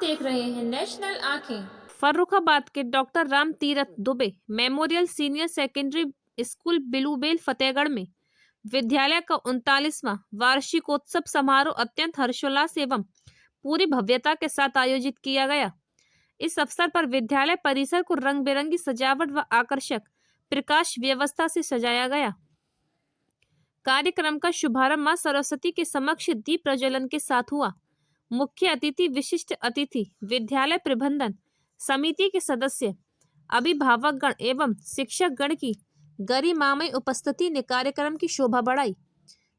देख रहे हैं नेशनल आंखें। फर्रुखाबाद के doctor Ram Tirath Dubey memorial senior secondary school Bilubel Fatehgarh में विद्यालय का 39वां वार्षिकोत्सव समारोह अत्यंत हर्षोल्लास एवं पूरी भव्यता के साथ आयोजित किया गया। इस अवसर पर विद्यालय परिसर को रंग बिरंगी सजावट व आकर्षक प्रकाश व्यवस्था से सजाया गया। कार्यक्रम का शुभारंभ मां सरस्वती के समक्ष दीप प्रज्वलन के साथ हुआ। मुख्य अतिथि विशिष्ट अतिथि विद्यालय प्रबंधन समिति के सदस्य अभिभावकगण एवं शिक्षक गण की गरिमामय उपस्थिति ने कार्यक्रम की शोभा बढ़ाई।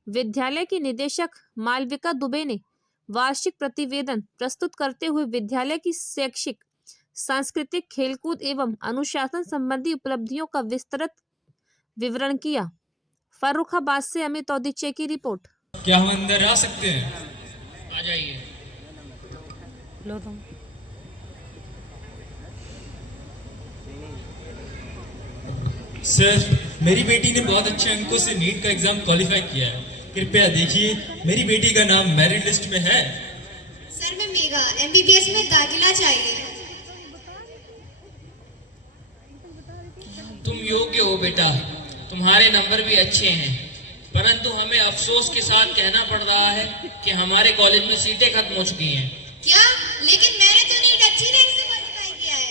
विद्यालय की निदेशक मालविका दुबे ने वार्षिक प्रतिवेदन प्रस्तुत करते हुए विद्यालय की शैक्षिक सांस्कृतिक खेलकूद एवं अनुशासन संबंधी उपलब्धियों का विस्तृत विवरण किया। फर्रुखाबाद से अमित औदिचे की रिपोर्ट। क्या हम अंदर आ सकते हैं? आ जाइए। सर, मेरी बेटी ने बहुत अच्छे अंकों से नीट का एग्जाम क्वालिफाई किया है। कृपया देखिए, मेरी बेटी का नाम मेरिट लिस्ट में है। सर, मैं मेगा एमबीबीएस में दाखिला चाहिए। तुम योग्य हो बेटा, तुम्हारे नंबर भी अच्छे हैं, परंतु हमें अफसोस के साथ कहना पड़ रहा है कि हमारे कॉलेज में सीटें खत्म हो चुकी हैं। क्या? लेकिन मैंने तो नीट अच्छी रैंक से क्वालिफाई किया है।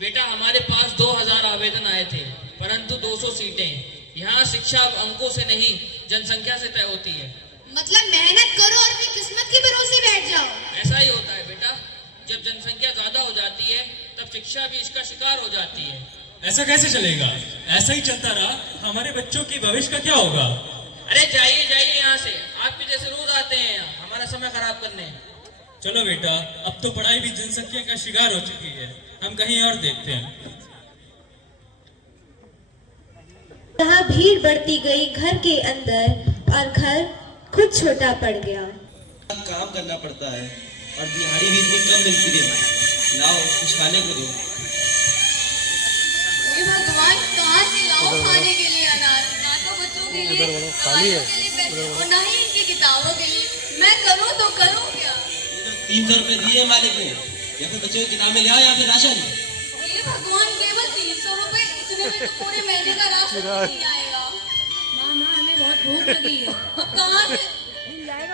बेटा, हमारे पास 2000 आवेदन आए थे, परंतु 200 सीटें। यहाँ शिक्षा अब अंकों से नहीं, जनसंख्या से तय होती है। मतलब मेहनत करो और फिर किस्मत के भरोसे बैठ जाओ। ऐसा ही होता है बेटा, जब जनसंख्या ज्यादा हो जाती है तब शिक्षा भी इसका शिकार हो जाती है। ऐसा कैसे चलेगा? ऐसा ही चलता रहा हमारे बच्चों की भविष्य का क्या होगा? अरे जाइए जाइए यहाँ से, आप भी जैसे रोज आते हैं यहाँ हमारा समय खराब करने। चलो बेटा, अब तो पढ़ाई भी जनसंख्या का शिकार हो चुकी है, हम कहीं और देखते हैं। यहाँ भीड़ बढ़ती गई घर के अंदर और घर खुद छोटा पड़ गया। काम करना पड़ता है और दिहाड़ी भी इतनी कम मिलती है। लाओ कुछ खाने को दो। ये भगवान, कहाँ से लाऊं खाने के लिए अनाज? ना तो बच्चों के लिए दवाइयों के लिए पैसे और ना ही इनकी किताबों के लिए। मैं करूँ तो करूँ क्या? 300 रुपए दिए मालिक ने, या फिर बच्चों की किताबें ले आओ या फिर राशन। ये भगवान, केवल 300 रुपए, इतने में तो पूरे महीने का राशन नहीं आएगा। माँ, हमें बहुत भूख लगी है।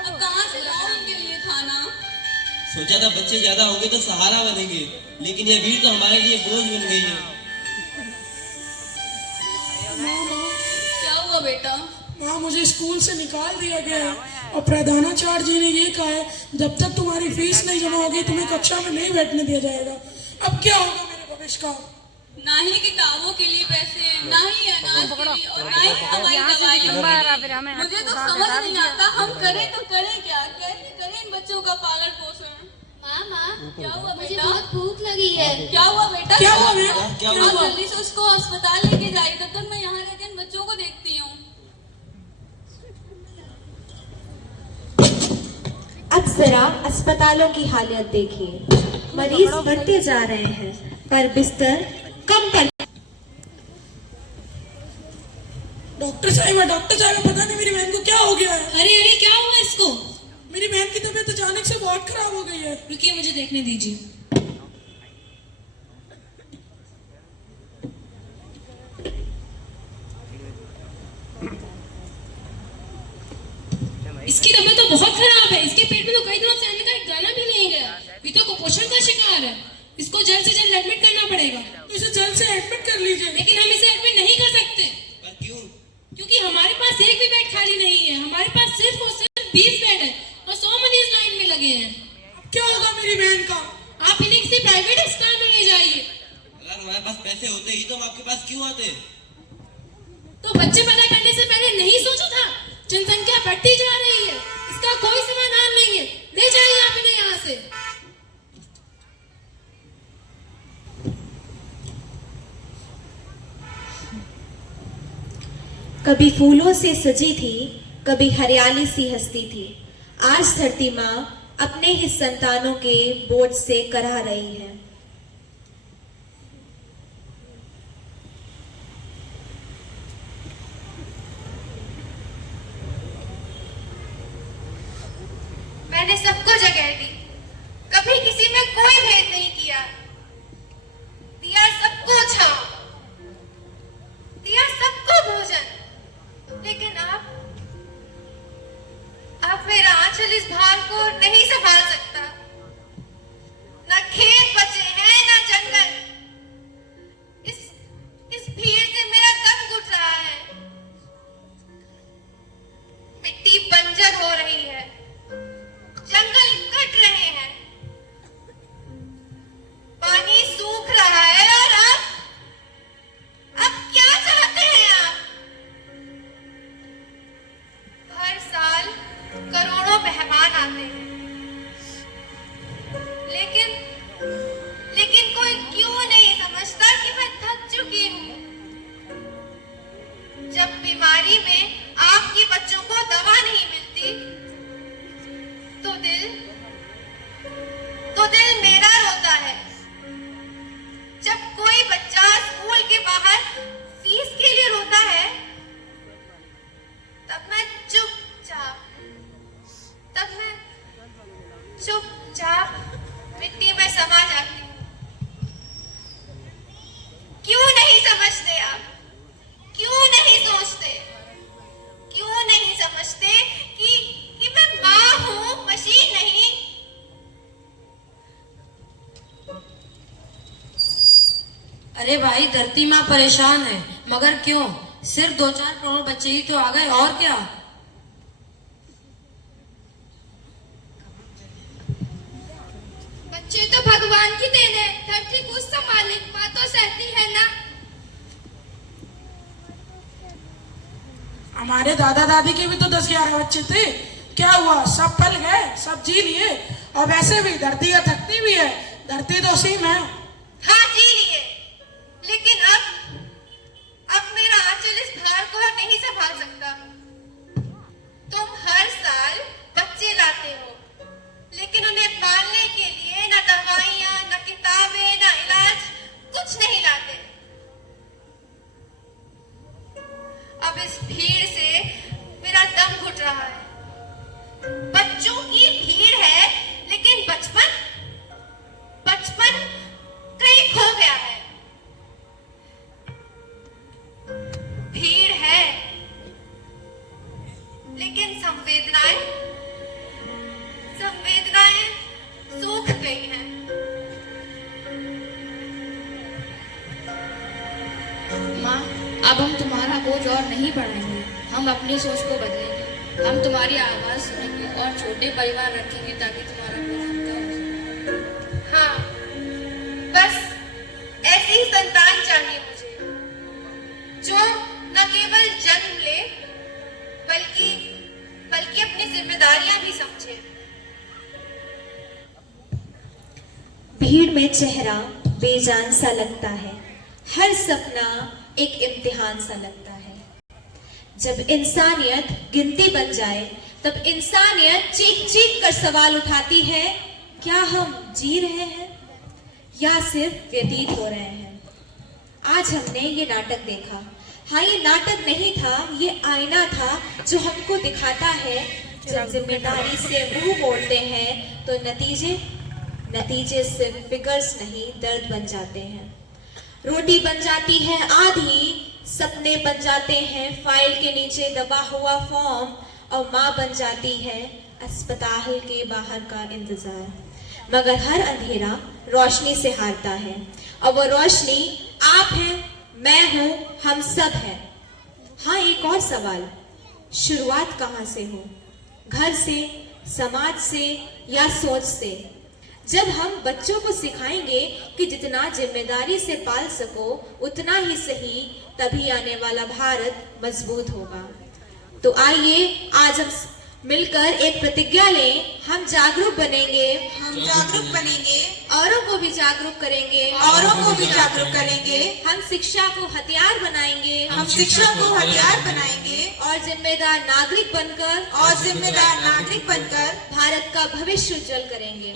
अब कहाँ से लाऊं इनके लिए खाना? सोचा था बच्चे ज्यादा होंगे तो सहारा बनेंगे, लेकिन ये भीड़ तो हमारे लिए बोझ बन गई है। क्या हुआ बेटा? माँ, मुझे स्कूल से निकाल दिया गया है और प्रधानाचार्य जी ने ये कहा है, जब तक तुम्हारी फीस नहीं जमा होगी तुम्हें कक्षा में नहीं बैठने दिया जाएगा। अब क्या होगा मेरे भविष्य का? ना ही किताबों के लिए पैसे, ना ही अनाज के लिए और ना ही हमारी दवाइयाँ। मुझे तो समझ नहीं आता, हम करें तो करें क्या? कैसे करें इन बच्चों का पालन पोषण? माँ, क्या हुआ बेटा? मुझे बहुत भूख लगी है। क्या हुआ बेटा? क्या हुआ बेटा? आप जल्दी से उसको अस्पताल लेके जाइए, तब तक मैं यहाँ रहकर इन बच्चों को देखती हूँ। अब जरा अस्पतालों की हालत देखिए। मरीज बढ़ते जा रहे हैं पर बिस्तर कम कर। डॉक्टर साहिबा, पता नहीं मेरी बहन को क्या हो गया है। अरे क्या हुआ इसको? मेरी बहन की तबीयत अचानक से बहुत खराब हो गई है। रुकिए, मुझे देखने दीजिए। इसकी तबीयत तो बहुत खराब है। इसके पेट में तो कई दिनों से अन्न का एक दाना भी नहीं गया। ये तो कुपोषण का शिकार है। इसको जल्द से जल्द एडमिट करना पड़ेगा। तो इसे जल्द से एडमिट कर लीजिए। लेकिन हम इसे एडमिट नहीं कर सकते। पर क्यों? क्योंकि हमारे पास एक भी बेड खाली नहीं है। हमारे पास सिर्फ और सिर्फ 20 बेड है और 100 मरीज लाइन में लगे हैं। अब क्या होगा मेरी बहन का? आप इन्हें किसी प्राइवेट अस्पताल में ले जाइए। अगर हमारे पास पैसे होते ही तो हम आपके पास क्यों आते? तो बच्चे पैदा करने से पहले नहीं सोचा था? जनसंख्या बढ़ती जा रही है, इसका कोई समाधान नहीं है। ले जाइए आप इन्हें यहाँ से। कभी फूलों से सजी थी, कभी हरियाली सी हंसती थी। आज धरती माँ अपने ही संतानों के बोझ से करहा रही है। मैंने सबको जगह दी, कभी किसी में दिया, दिया सबको छांव, दिया सबको भोजन, लेकिन अब मेरा आंचल इस भार को नहीं संभाल सकता। ना खेत बचे हैं ना जंगल, इस भीड़ से मेरा दम घुट रहा है। मिट्टी बंजर हो रही है, जंगल कट रहे हैं, पानी सूख रहा है, और अब क्या चाहते हैं आप? हर साल करोड़ों मेहमान आते हैं, लेकिन कोई क्यों नहीं समझता कि मैं थक चुकी हूँ। जब बीमारी में आपके बच्चों को दवा नहीं मिलती, तो दिल मेरा रोता है। जब कोई बच्चा स्कूल के बाहर फीस के लिए रोता है, तब मैं चुपचाप मिट्टी में समा जाती हूँ। क्यों नहीं समझते आप? क्यों नहीं सोचते? क्यों नहीं समझते कि मैं माँ हूँ, मशीन नहीं? अरे भाई, धरती माँ परेशान है, मगर क्यों? सिर्फ 2-4 करोड़ बच्चे ही तो आ गए, और क्या? बच्चे तो भगवान की देन है, धरती कुछ संभाले, माँ तो सहती है ना। हमारे दादा दादी के भी तो 10-11 बच्चे थे, क्या हुआ? सब पल गए, सब जी लिए। और वैसे भी धरती का थकती भी है, धरती तो सीम है। हाँ, जी लिए, लेकिन अब मेरा आंचल इस भार को नहीं संभाल सकता। तुम हर साल बच्चे लाते हो, लेकिन उन्हें पालने के लिए ना दवाइयाँ, ना किताबें, ना इलाज, कुछ नहीं लाते। अब इस भीड़ से मेरा दम घुट रहा है। बच्चों की भीड़ है, लेकिन बचपन कहीं खो गया है। भीड़ है, लेकिन संवेदनाएं सूख गई हैं। माँ, अब हम तुम्हारा बोझ और नहीं बढ़ाएंगे, हम अपनी सोच को बदलेंगे। हम तुम्हारी आवाज सुनेंगे और छोटे परिवार रखेंगे ताकि तुम्हारा बोझ हल्का हो सके। हाँ, बस ऐसी ही संतान चाहिए मुझे, जो न केवल जन्म ले, बल्कि अपनी जिम्मेदारियां भी समझे। भीड़ में चेहरा बेजान सा लगता है, हर सपना एक इम्तिहान सा लगता है। जब इंसानियत गिनती बन जाए, तब इंसानियत चीख चीख कर सवाल उठाती है, क्या हम जी रहे हैं या सिर्फ व्यतीत हो रहे हैं? आज हमने ये नाटक देखा। हाँ, ये नाटक नहीं था, ये आईना था जो हमको दिखाता है। जब जिम्मेदारी से मुंह मोड़ते हैं तो नतीजे सिर्फ फिगर्स नहीं, दर्द बन जाते हैं। रोटी बन जाती है आधी, सपने बन जाते हैं फाइल के नीचे दबा हुआ फॉर्म, और माँ बन जाती है अस्पताल के बाहर का इंतजार। मगर हर अंधेरा रोशनी से हारता है, और वो रोशनी आप हैं, मैं हूं, हम सब हैं। हाँ, एक और सवाल, शुरुआत कहाँ से हो? घर से, समाज से या सोच से? जब हम बच्चों को सिखाएंगे कि जितना जिम्मेदारी से पाल सको उतना ही सही, तभी आने वाला भारत मजबूत होगा। तो आइए आज हम मिलकर एक प्रतिज्ञा लें, हम जागरूक बनेंगे, औरों को भी जागरूक करेंगे, हम शिक्षा को हथियार बनाएंगे, और जिम्मेदार नागरिक बनकर भारत का भविष्य उज्जवल करेंगे।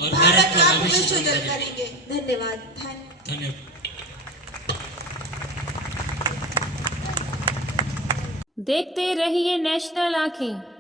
धन्यवाद। देखते रहिए नेशनल आंखें।